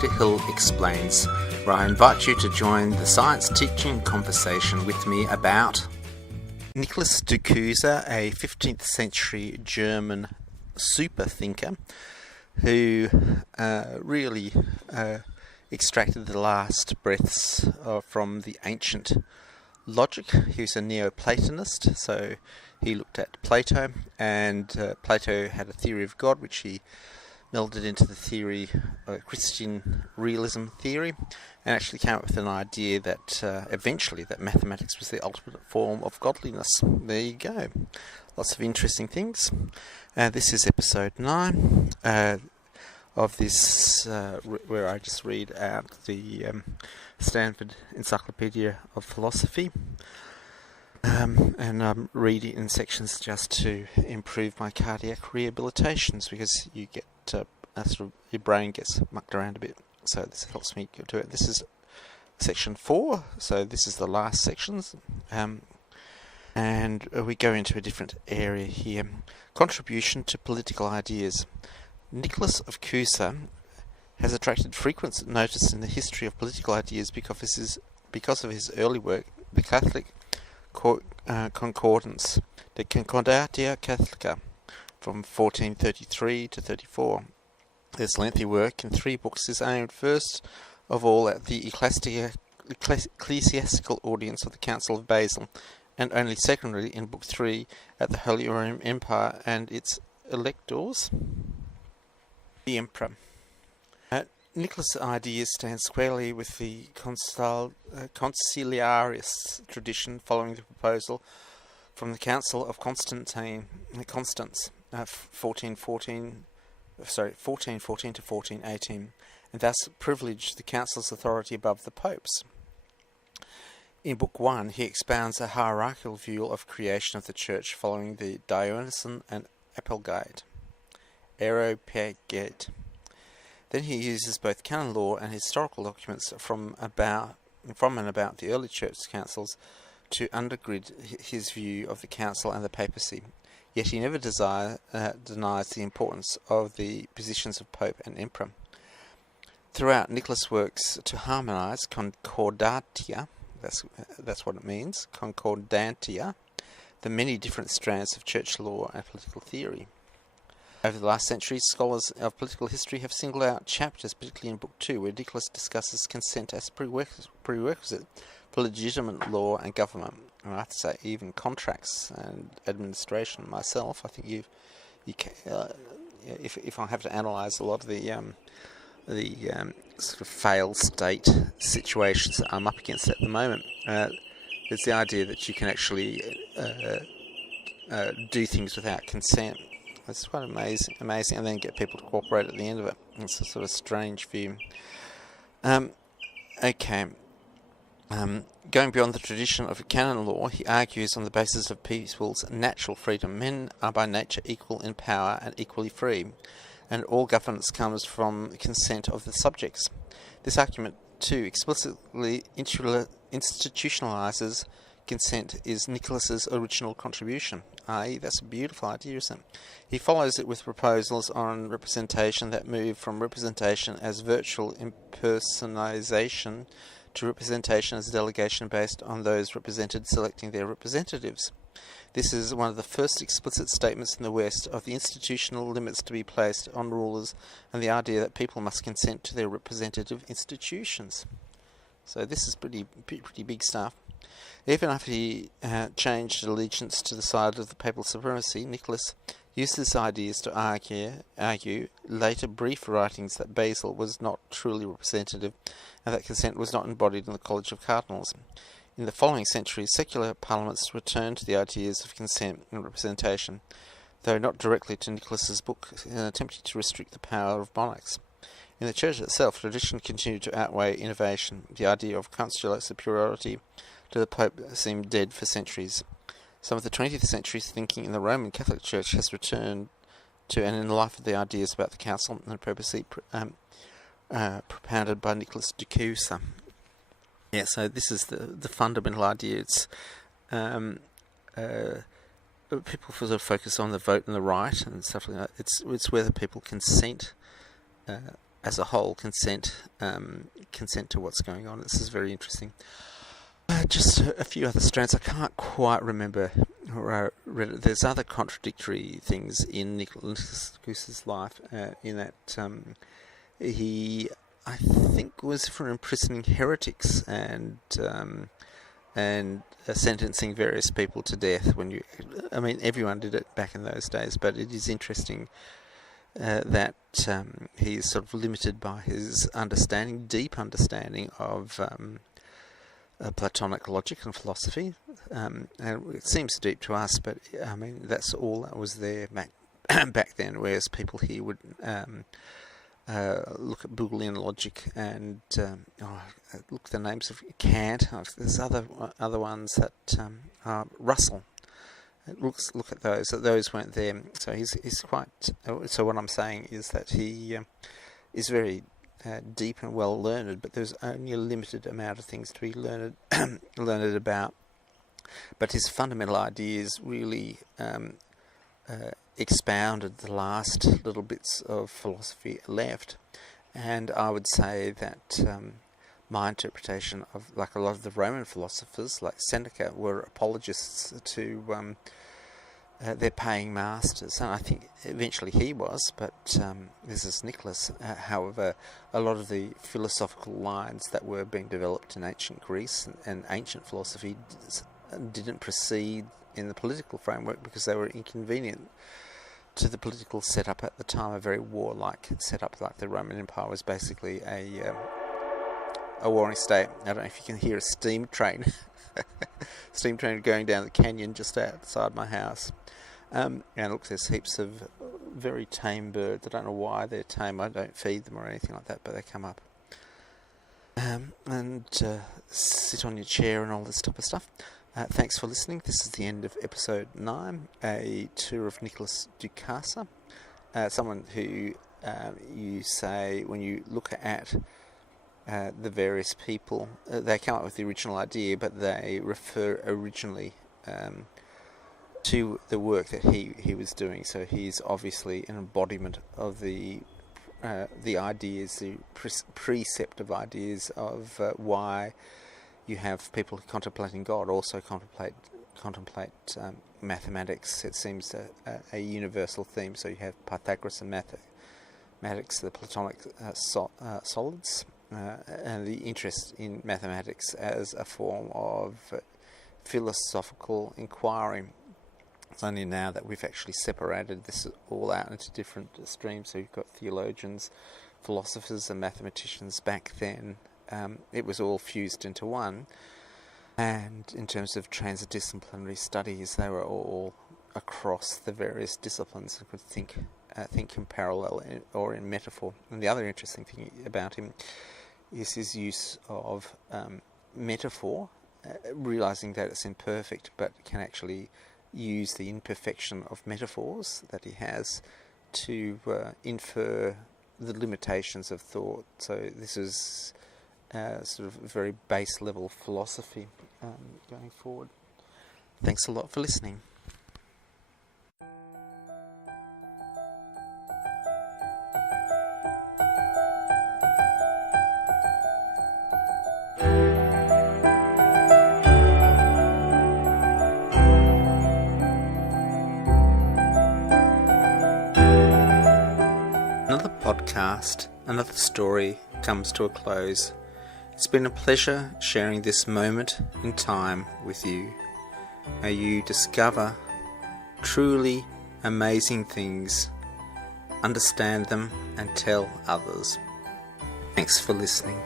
Peter Hill Explains, where I invite you to join the science teaching conversation with me about Nicholas de Cusa, a 15th century German super thinker who really extracted the last breaths from the ancient logic. He was a Neoplatonist, so he looked at Plato, and Plato had a theory of God which he melded into the theory, Christian realism theory, and actually came up with an idea that eventually that mathematics was the ultimate form of godliness. There you go. Lots of interesting things. This is episode 9 of this, where I just read out the Stanford Encyclopedia of Philosophy. And I'm reading in sections just to improve my cardiac rehabilitations, because you get your brain gets mucked around a bit, so this helps me do it. This is section 4, so this is the last sections, and we go into a different area here. Contribution to political ideas. Nicholas of Cusa has attracted frequent notice in the history of political ideas because of his early work, the Catholic Concordance, the Concordatia Catholica, from 1433 to 34. This lengthy work in 3 books is aimed first of all at the ecclesiastical audience of the Council of Basel, and only secondarily in Book 3 at the Holy Roman Empire and its electors, the Emperor. Nicholas' ideas stand squarely with the conciliarist tradition, following the proposal from the Council of Constance, 1414 to 1418, and thus privileged the Council's authority above the Pope's. In Book 1, he expounds a hierarchical view of creation of the Church following the Dionysian and Applegate. Then he uses both canon law and historical documents from and about the early church councils to undergird his view of the council and the papacy. Yet he never denies the importance of the positions of Pope and Emperor. Throughout, Nicholas works to harmonize concordatia, that's what it means, concordantia, the many different strands of church law and political theory. Over the last century, scholars of political history have singled out chapters, particularly in Book 2, where Nicholas discusses consent as prerequisite for legitimate law and government. And I have to say, even contracts and administration. Myself, I think if I have to analyse a lot of the sort of failed state situations that I'm up against at the moment, there's the idea that you can actually do things without consent. It's quite amazing, and then get people to cooperate at the end of it. It's a sort of strange view. Going beyond the tradition of canon law, he argues on the basis of people's natural freedom. Men are by nature equal in power and equally free, and all governance comes from consent of the subjects. This argument, too, explicitly institutionalizes consent is Nicholas's original contribution. I.e., that's a beautiful idea, isn't it? He follows it with proposals on representation that move from representation as virtual impersonalization to representation as delegation based on those represented selecting their representatives. This is one of the first explicit statements in the West of the institutional limits to be placed on rulers and the idea that people must consent to their representative institutions. So this is pretty big stuff. Even after he changed allegiance to the side of the papal supremacy, Nicholas used his ideas to argue later brief writings that Basel was not truly representative and that consent was not embodied in the College of Cardinals. In the following centuries, secular parliaments returned to the ideas of consent and representation, though not directly to Nicholas's book, attempting to restrict the power of monarchs. In the Church itself, tradition continued to outweigh innovation. The idea of consular superiority to the Pope seemed dead for centuries. Some of the 20th century's thinking in the Roman Catholic Church has returned to and enlivened the ideas about the Council and the papacy propounded by Nicholas de Cusa. Yeah, so this is the fundamental idea. It's people sort of focus on the vote and the right and stuff like that. It's whether people consent as a whole consent to what's going on. This is very interesting. Just a few other strands. I can't quite remember where I read it. There's other contradictory things in Nicholas Cusa's life, in that he, I think, was for imprisoning heretics and sentencing various people to death. Everyone did it back in those days, but it is interesting that he is sort of limited by his deep understanding of Platonic logic and philosophy, and it seems deep to us, but that's all that was there back then. Whereas people here would look at Boolean logic and look at the names of Kant. There's other ones that Russell. Look at those. Those weren't there. So he's quite. So what I'm saying is that he is very deep and well learned, but there's only a limited amount of things to be learned about. But his fundamental ideas really expounded the last little bits of philosophy left. And I would say that my interpretation of, like a lot of the Roman philosophers, like Seneca, were apologists to their paying masters, and I think eventually he was, but this is Nicholas. However, a lot of the philosophical lines that were being developed in ancient Greece and ancient philosophy didn't proceed in the political framework because they were inconvenient to the political setup at the time. A very warlike setup, like the Roman Empire was basically a warring state. I don't know if you can hear a steam train going down the canyon just outside my house. And look, there's heaps of very tame birds. I don't know why they're tame. I don't feed them or anything like that, but they come up and sit on your chair and all this type of stuff. Thanks for listening. This is the end of episode 9, a tour of Nicholas Cusa, someone who you say, when you look at the various people, they come up with the original idea, but they refer originally to the work that he was doing. So he's obviously an embodiment of the ideas, the preceptive ideas of why you have people contemplating God also contemplate mathematics. It seems a universal theme. So you have Pythagoras and mathematics, the Platonic solids, and the interest in mathematics as a form of philosophical inquiry. It's only now that we've actually separated this all out into different streams. So you've got theologians, philosophers and mathematicians. Back then it was all fused into one, and in terms of transdisciplinary studies, they were all across the various disciplines and could think in parallel or in metaphor. And the other interesting thing about him is his use of metaphor, realizing that it's imperfect, but can actually use the imperfection of metaphors that he has to infer the limitations of thought. So this is sort of very base level philosophy going forward. Thanks a lot for listening. Another podcast, another story comes to a close. It's been a pleasure sharing this moment in time with you. May you discover truly amazing things, understand them, and tell others. Thanks for listening.